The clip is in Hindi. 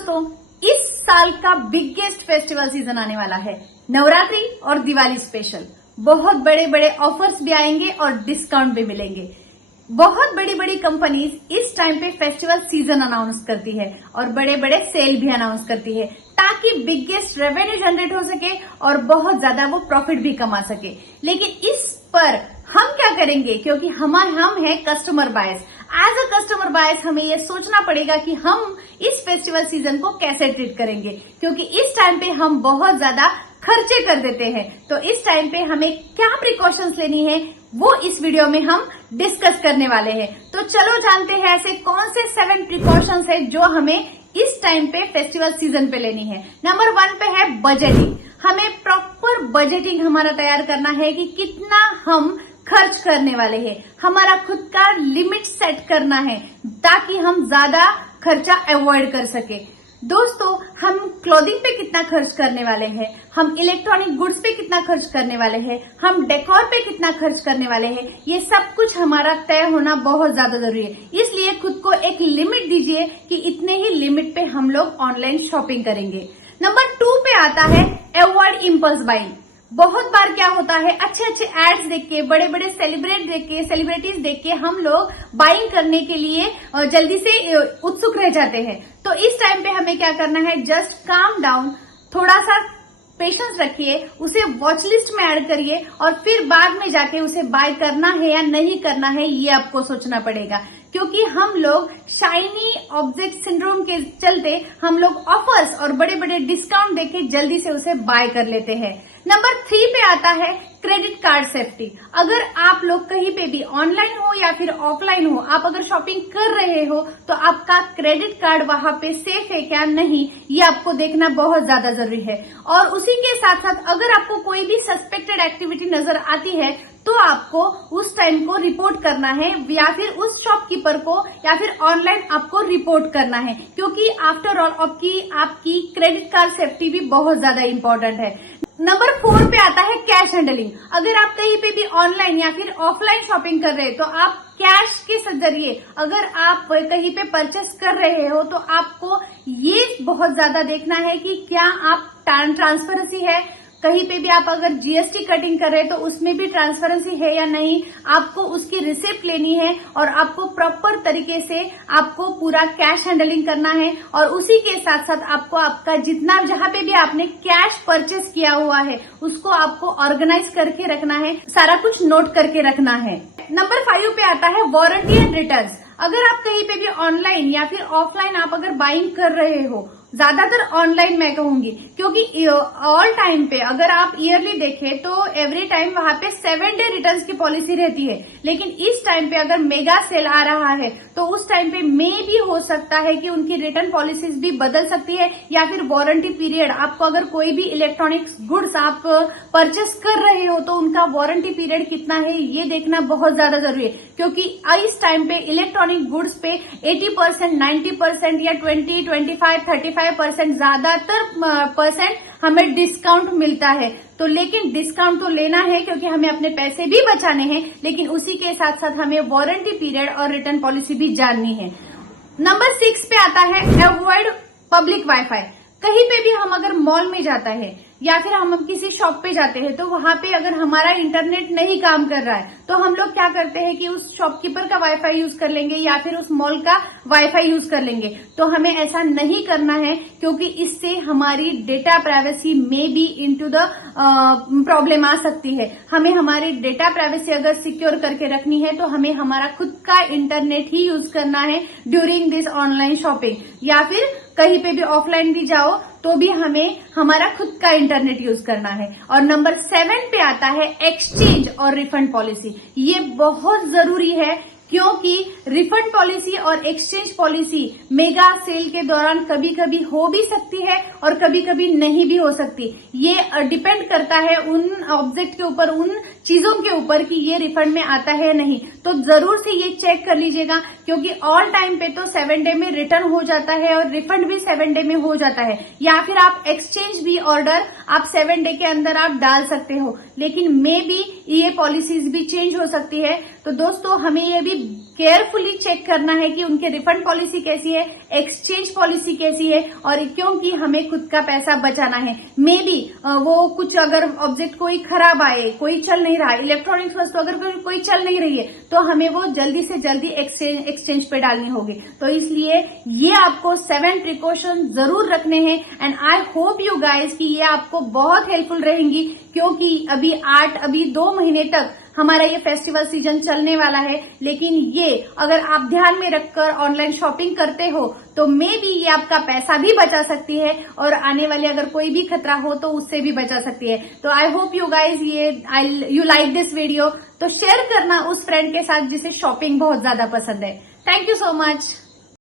दोस्तों, इस साल का बिगेस्ट फेस्टिवल सीजन आने वाला है, नवरात्रि और दिवाली स्पेशल। बहुत बड़े बड़े ऑफर्स भी आएंगे और डिस्काउंट भी मिलेंगे। बहुत बड़ी बड़ी कंपनीज इस टाइम पे फेस्टिवल सीजन अनाउंस करती है और बड़े बड़े सेल भी अनाउंस करती है ताकि बिगेस्ट रेवेन्यू जनरेट हो सके और बहुत ज्यादा वो प्रॉफिट भी कमा सके। लेकिन इस पर हम क्या करेंगे, क्योंकि हम है customer bias. As a customer bias हमें ये सोचना पड़ेगा कि हम इस फेस्टिवल सीजन को कैसे ट्रीट करेंगे, क्योंकि इस टाइम पे हम बहुत ज्यादा खर्चे कर देते हैं। तो इस टाइम पे हमें क्या प्रिकॉशंस लेनी है वो इस वीडियो में हम डिस्कस करने वाले हैं। तो चलो जानते हैं ऐसे कौन से 7 प्रिकॉशंस है जो हमें इस टाइम पे फेस्टिवल सीजन पे लेनी है। नंबर 1 पे है बजटिंग। हमें प्रॉपर बजटिंग हमारा तैयार करना है कि कितना हम खर्च करने वाले हैं। हमारा खुद का लिमिट सेट करना है ताकि हम ज्यादा खर्चा अवॉइड कर सके। दोस्तों, हम क्लोथिंग पे कितना खर्च करने वाले हैं, हम इलेक्ट्रॉनिक गुड्स पे कितना खर्च करने वाले हैं, हम डेकोर पे कितना खर्च करने वाले हैं, ये सब कुछ हमारा तय होना बहुत ज्यादा जरूरी है। इसलिए खुद को एक लिमिट दीजिए कि इतने ही लिमिट पे हम लोग ऑनलाइन शॉपिंग करेंगे। नंबर 2 पे आता है अवॉइड इम्पल्स बाइंग। बहुत बार क्या होता है, अच्छे अच्छे एड्स देख के, बड़े बड़े सेलिब्रिटीज देख के हम लोग बाइंग करने के लिए जल्दी से उत्सुक रह जाते हैं। तो इस टाइम पे हमें क्या करना है, जस्ट काम डाउन, थोड़ा सा पेशेंस रखिए, उसे वॉच लिस्ट में ऐड करिए और फिर बाद में जाके उसे बाय करना है या नहीं करना है ये आपको सोचना पड़ेगा। क्योंकि हम लोग शाइनी ऑब्जेक्ट सिंड्रोम के चलते हम लोग ऑफर्स और बड़े बड़े डिस्काउंट देके जल्दी से उसे बाय कर लेते हैं। नंबर 3 पे आता है क्रेडिट कार्ड सेफ्टी। अगर आप लोग कहीं पे भी ऑनलाइन हो या फिर ऑफलाइन हो, आप अगर शॉपिंग कर रहे हो तो आपका क्रेडिट कार्ड वहां पे सेफ है क्या नहीं, ये आपको देखना बहुत ज्यादा जरूरी है। और उसी के साथ साथ अगर आपको कोई भी सस्पेक्टेड एक्टिविटी नजर आती है तो आपको उस टाइम को रिपोर्ट करना है या फिर उस शॉपकीपर को या फिर ऑनलाइन आपको रिपोर्ट करना है, क्योंकि आफ्टर ऑल आपकी क्रेडिट कार्ड सेफ्टी भी बहुत ज्यादा इंपॉर्टेंट है। नंबर 4 पे आता है कैश हैंडलिंग। अगर आप कहीं पे भी ऑनलाइन या फिर ऑफलाइन शॉपिंग कर रहे हैं तो आप कैश के जरिए अगर आप कहीं पे परचेस कर रहे हो तो आपको ये बहुत ज्यादा देखना है कि क्या आप ट्रांसपेरेंसी है, कहीं पे भी आप अगर जीएसटी कटिंग कर रहे हैं तो उसमें भी ट्रांसपेरेंसी है या नहीं, आपको उसकी रिसिप्ट लेनी है और आपको प्रॉपर तरीके से आपको पूरा कैश हैंडलिंग करना है। और उसी के साथ साथ आपको आपका जितना जहां पे भी आपने कैश परचेस किया हुआ है उसको आपको ऑर्गेनाइज करके रखना है, सारा कुछ नोट करके रखना है। नंबर 5 पे आता है वारंटी एंड रिटर्न्स। अगर आप कहीं पे भी ऑनलाइन या फिर ऑफलाइन आप अगर बाइंग कर रहे हो, ज्यादातर ऑनलाइन मैं कहूंगी, क्योंकि ऑल टाइम पे अगर आप ईयरली देखें तो एवरी टाइम वहां पे 7 डे रिटर्न्स की पॉलिसी रहती है। लेकिन इस टाइम पे अगर मेगा सेल आ रहा है तो उस टाइम पे मे भी हो सकता है कि उनकी रिटर्न पॉलिसीज भी बदल सकती है, या फिर वारंटी पीरियड, आपको अगर कोई भी इलेक्ट्रॉनिक्स गुड्स आप परचेस कर रहे हो तो उनका वारंटी पीरियड कितना है ये देखना बहुत ज्यादा जरूरी है। क्योंकि इस टाइम पे इलेक्ट्रॉनिक गुड्स पे 80%, 90% या 20, 25, 35% ज्यादातर परसेंट हमें डिस्काउंट मिलता है। तो लेकिन डिस्काउंट तो लेना है क्योंकि हमें अपने पैसे भी बचाने हैं, लेकिन उसी के साथ साथ हमें वारंटी पीरियड और रिटर्न पॉलिसी भी जाननी है। नंबर 6 पे आता है अवॉइड पब्लिक वाईफाई। कहीं पे भी हम अगर मॉल में जाता है या फिर हम किसी शॉप पे जाते हैं तो वहां पे अगर हमारा इंटरनेट नहीं काम कर रहा है तो हम लोग क्या करते हैं कि उस शॉपकीपर का वाईफाई यूज कर लेंगे या फिर उस मॉल का वाईफाई यूज कर लेंगे। तो हमें ऐसा नहीं करना है, क्योंकि इससे हमारी डेटा प्राइवेसी में भी इनटू द प्रॉब्लम आ सकती है। हमें हमारी डेटा प्राइवेसी अगर सिक्योर करके रखनी है तो हमें हमारा खुद का इंटरनेट ही यूज करना है ड्यूरिंग दिस ऑनलाइन शॉपिंग, या फिर कहीं पे भी ऑफलाइन भी जाओ तो भी हमें हमारा खुद का इंटरनेट यूज करना है। और नंबर 7 पे आता है एक्सचेंज और रिफंड पॉलिसी। ये बहुत जरूरी है क्योंकि रिफंड पॉलिसी और एक्सचेंज पॉलिसी मेगा सेल के दौरान कभी कभी हो भी सकती है और कभी कभी नहीं भी हो सकती। ये डिपेंड करता है उन ऑब्जेक्ट के ऊपर, उन चीजों के ऊपर कि ये रिफंड में आता है नहीं। तो जरूर से ये चेक कर लीजिएगा, क्योंकि ऑल टाइम पे तो 7 डे में रिटर्न हो जाता है और रिफंड भी 7 डे में हो जाता है, या फिर आप एक्सचेंज भी ऑर्डर आप 7 डे के अंदर आप डाल सकते हो, लेकिन मे बी ये पॉलिसीज भी चेंज हो सकती है। तो दोस्तों, हमें ये भी केयरफुली चेक करना है कि उनके रिफंड पॉलिसी कैसी है, एक्सचेंज पॉलिसी कैसी है, और क्योंकि हमें खुद का पैसा बचाना है। मे बी वो कुछ अगर ऑब्जेक्ट कोई खराब आए, कोई चल नहीं रहा, इलेक्ट्रॉनिक्स वस्तु अगर कोई चल नहीं रही है, तो हमें वो जल्दी से जल्दी एक्सचेंज पे डालनी होगी। तो इसलिए ये आपको 7 प्रिकॉशन जरूर रखने हैं and I hope you guys कि ये आपको बहुत हेल्पफुल रहेंगी, क्योंकि अभी 2 महीने तक हमारा ये फेस्टिवल सीजन चलने वाला है। लेकिन ये अगर आप ध्यान में रखकर ऑनलाइन शॉपिंग करते हो तो मे बी ये आपका पैसा भी बचा सकती है और आने वाले अगर कोई भी खतरा हो तो उससे भी बचा सकती है। तो I hope you guys you like this video. तो शेयर करना उस फ्रेंड के साथ जिसे शॉपिंग बहुत ज्यादा पसंद है। Thank you so much.